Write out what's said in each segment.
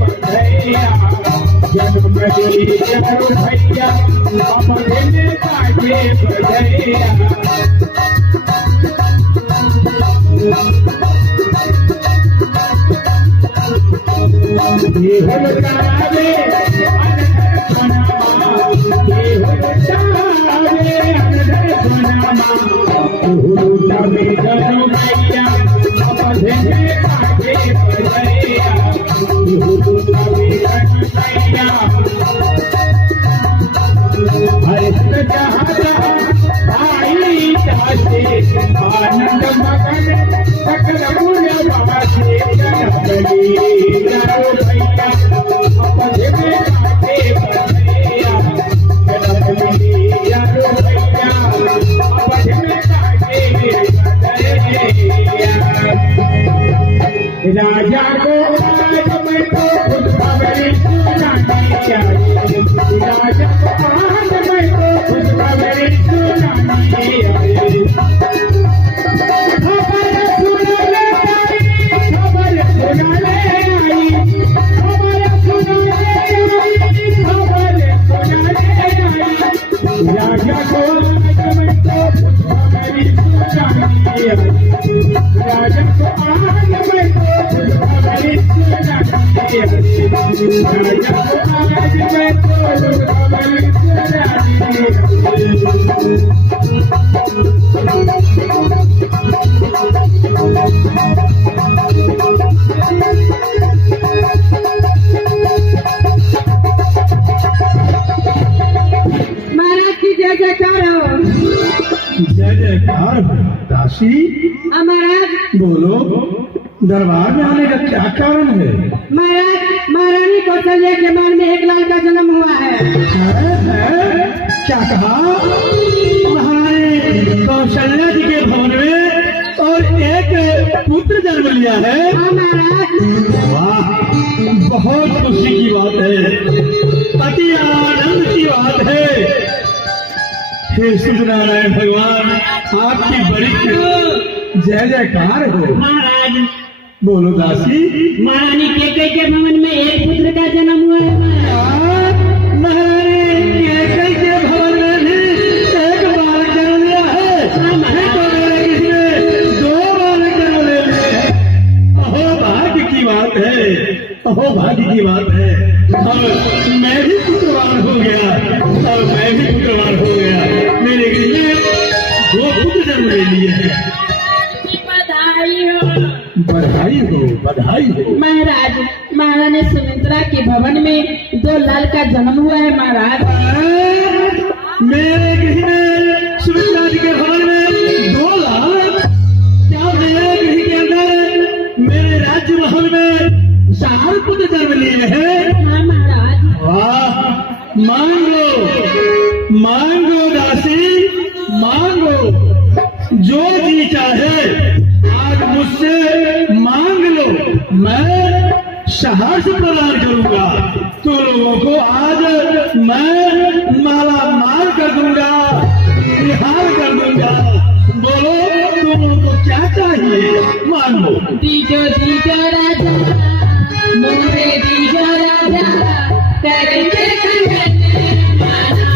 बधैया जन्म दिया भैया अपने नेता के बधैया ये हो जावे अनधर बनामा ये हो जावे अनधर बनामा तू जावे जनो भैया अपने नेता के बधैया तू जावे जनो भैया हरित जहाँ आई जाते आनंद मगन सकल पुण्यवासी जनबली जनो भैया अपने नेता के बधैया जनबली जनो भैया अपने नेता के बधैया राजा को आज मैं तो खुद खबरी सुनानी चाहिए राजा को आज मैं तो खुद खबरी सुनानी चाहिए खबर सुनाने आई खबर सुनाने आई खबर सुनाने आई खबर सुनाने आई राजा को आज मैं तो खुद खबरी सुनानी चाहिए राजा को आज मैं तो खुद खबरी सुनानी चाहिए राजा को आज मैं तो खुद खबरी सुनानी महाराज की जय जयकार हो। जय जयकार दासी। महाराज बोलो, दरबार में आने का क्या कारण है? महाराज महारानी कौशल्या के मन में एक लाल का जन्म हुआ है। क्या कहा? महारानी कौशल्या जी के भवन में और एक पुत्र जन्म लिया है। हाँ महाराज। वाह, बहुत खुशी की बात है, अति आनंद की बात है। हे सूर्यनारायण भगवान, आपकी बड़ी जय जयकार हो। महाराज बोलो दासी। महारानी कैकेयी के भवन में एक पुत्र का जन्म हुआ है। महारानी कैकेयी के भवन में भी एक बालक जन्म लिया है। इसने दो बालक जन्म ले लिए। अहो भाग्य की बात है, अहो भाग्य की बात है। अब मैं भी पुत्रवान हो गया, अब मैं भी पुत्रवान हो गया। मेरे गृह में दो पुत्र जन्म ले लिए हैं। बधाई हो, बधाई हो। महाराज महारानी सुमित्रा के भवन में दो लाल का जन्म हुआ है। महाराज मेरे गृह में सुमित्रा जी के भवन में दो लाल, क्या मेरे गृह के अंदर मेरे राज्य महल में 4 पुत्र जन्म लिए हैं। हाँ महाराज। वाह, मांगो दासी, मांगो, जो जी चाहे आज मुझसे मांग लो, मैं सहर्ष प्रदान करूंगा। तो लोगों को आज मैं माला माल कर दूंगा, निहाल कर दूंगा। बोलो, तुम लोगों को क्या चाहिए? मांगो। दीजो दीजो राजा मोरे दीजो राजा करेंगे कंगन माला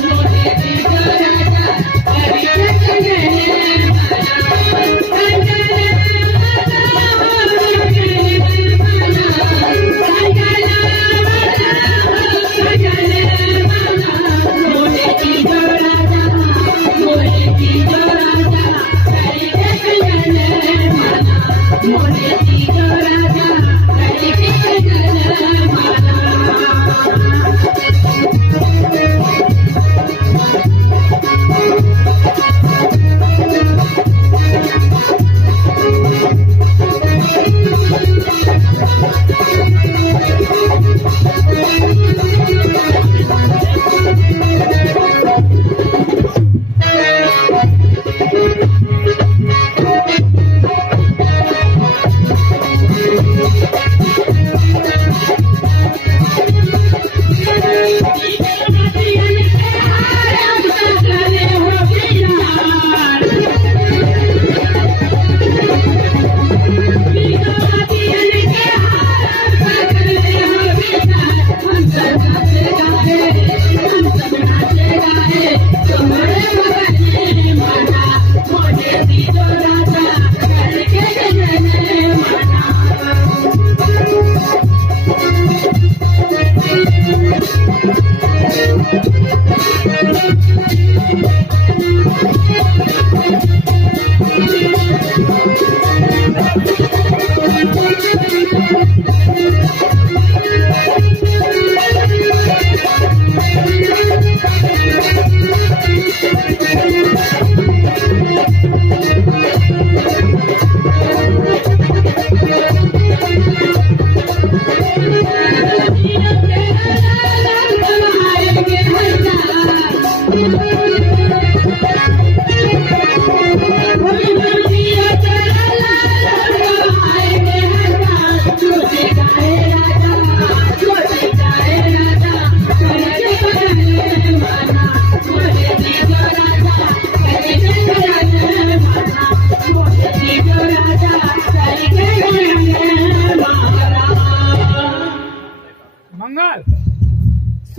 मोरे दीजो राजा करेंगे कंगन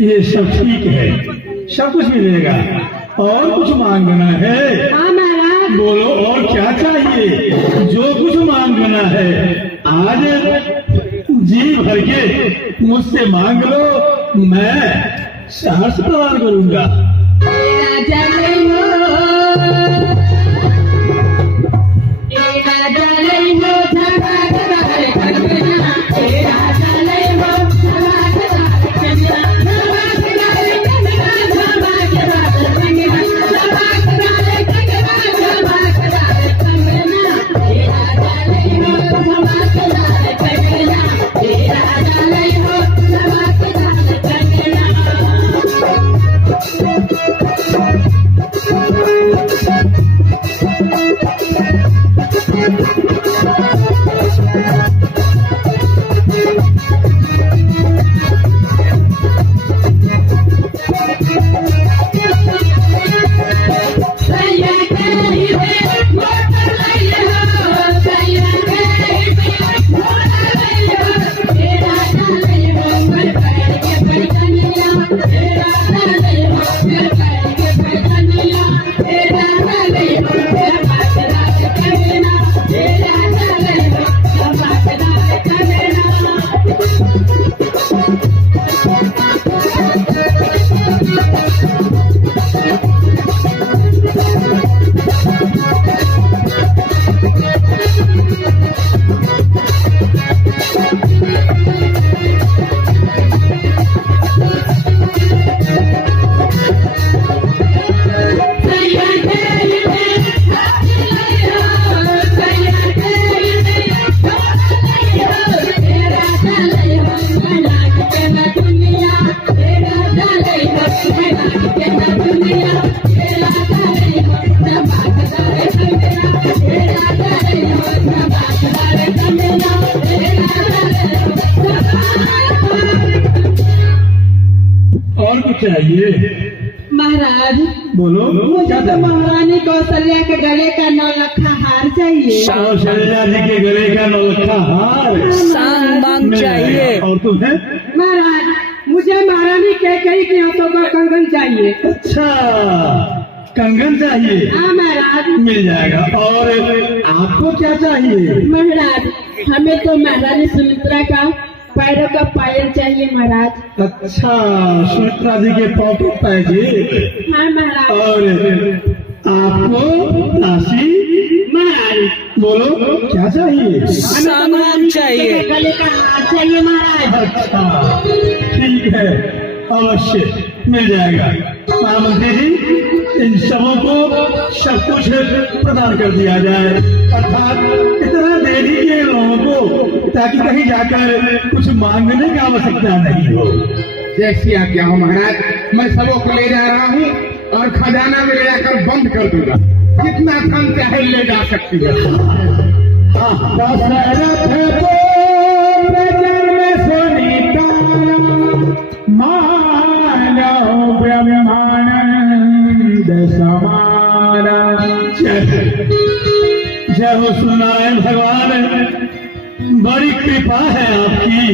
ये सब ठीक है, सब कुछ मिलेगा। और कुछ मांगना है? हाँ महाराज। बोलो और क्या चाहिए? जो कुछ मांगना है आज जी भर के मुझसे मांग लो, मैं सहर्ष प्रदान करूंगा। राजा नहीं हो, राजा नहीं हो, धमाकेदार कंगना, राजा नहीं हो, धमाकेदार कंगना, धमाकेदार कंगना, धमाकेदार कंगना, धमाकेदार कंगना, धमाकेदार कंगना, राजा नहीं हो, धमाकेदार कंगना, राजा नहीं हो, धमाकेदार कंगना। और कुछ चाहिए? महाराज बोलो मुझे क्या तो चाहिए? महारानी कौशल्या के गले का 9 लखा हार चाहिए। कौशल्या जी के गले का 9 लखा हार सामान मिल चाहिए। जाएगा। और तुम्हें? महाराज मुझे महारानी कई के हाथों का कंगन चाहिए। अच्छा, कंगन चाहिए? हाँ महाराज। मिल जाएगा। और आपको क्या चाहिए? महाराज हमें तो महारानी सुमित्रा का पैरों का पायल चाहिए महाराज। अच्छा, सुमित्रा जी के पाँव के पैजे। हाँ महाराज। और आपको राशि? महाराज बोलो क्या चाहिए? सामान चाहिए। गले का हार चाहिए महाराज। अच्छा ठीक है, अवश्य मिल जाएगा। महामंत्री जी इन सबों को सब कुछ प्रदान कर दिया जाए, अर्थात इतना दे दीजिए लोगों को ताकि कहीं जाकर कुछ मांगने की आवश्यकता नहीं हो। जैसी आज्ञा हो महाराज, मैं सबों को ले जा रहा हूँ और खजाना में ले जाकर बंद कर दूंगा। जितना धन चाहे ले जा सकती है। दशरथ को प्रजन में सुनीता मानव ब्रह्मानंद समाना। जय हो सुनारायण भगवान, बड़ी कृपा है आपकी।